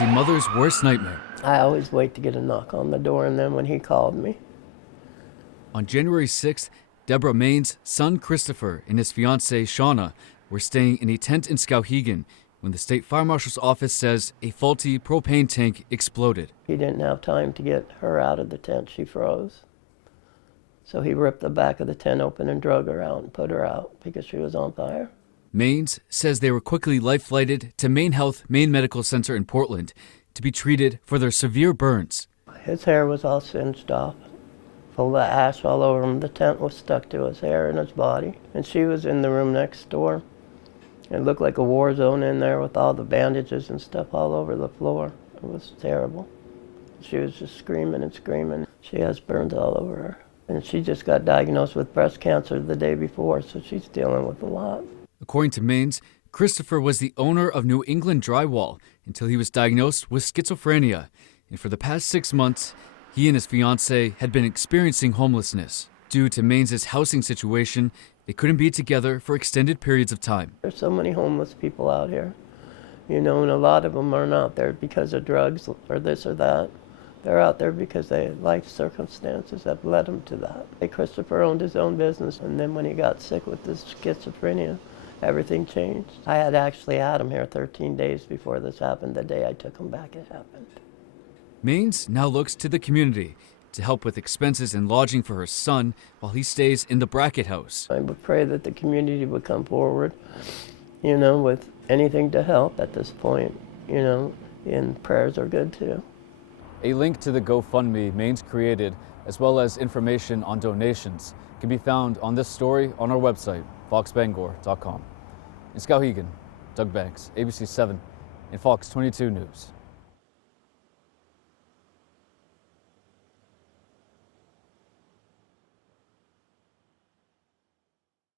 a mother's worst nightmare. I always wait to get a knock on the door, and then when he called me. On January 6th, Deborah Maine's son Christopher and his fiancée Shauna were staying in a tent in Skowhegan when the state fire marshal's office says a faulty propane tank exploded. He didn't have time to get her out of the tent. She froze. So he ripped the back of the tent open and drug her out and put her out because she was on fire. Maine's says they were quickly life-flighted to Maine Health Maine Medical Center in Portland to be treated for their severe burns. His hair was all singed off, full of ash all over him. The tent was stuck to his hair and his body. And she was in the room next door. It looked like a war zone in there with all the bandages and stuff all over the floor. It was terrible. She was just screaming and screaming. She has burns all over her. And she just got diagnosed with breast cancer the day before, so she's dealing with a lot. According to Maine's, Christopher was the owner of New England Drywall until he was diagnosed with schizophrenia. And for the past 6 months, he and his fiancée had been experiencing homelessness. Due to Maine's housing situation, they couldn't be together for extended periods of time. There's so many homeless people out here, and a lot of them aren't out there because of drugs or this or that. They're out there because their life circumstances have led them to that. Christopher owned his own business, and then when he got sick with this schizophrenia, everything changed. I had actually had him here 13 days before this happened. The day I took him back, it happened. Maine's now looks to the community to help with expenses and lodging for her son while he stays in the Brackett house. I would pray that the community would come forward, with anything to help at this point, and prayers are good too. A link to the GoFundMe Maine's created, as well as information on donations, can be found on this story on our website, foxbangor.com. In Skowhegan, Doug Banks, ABC 7 and Fox 22 News.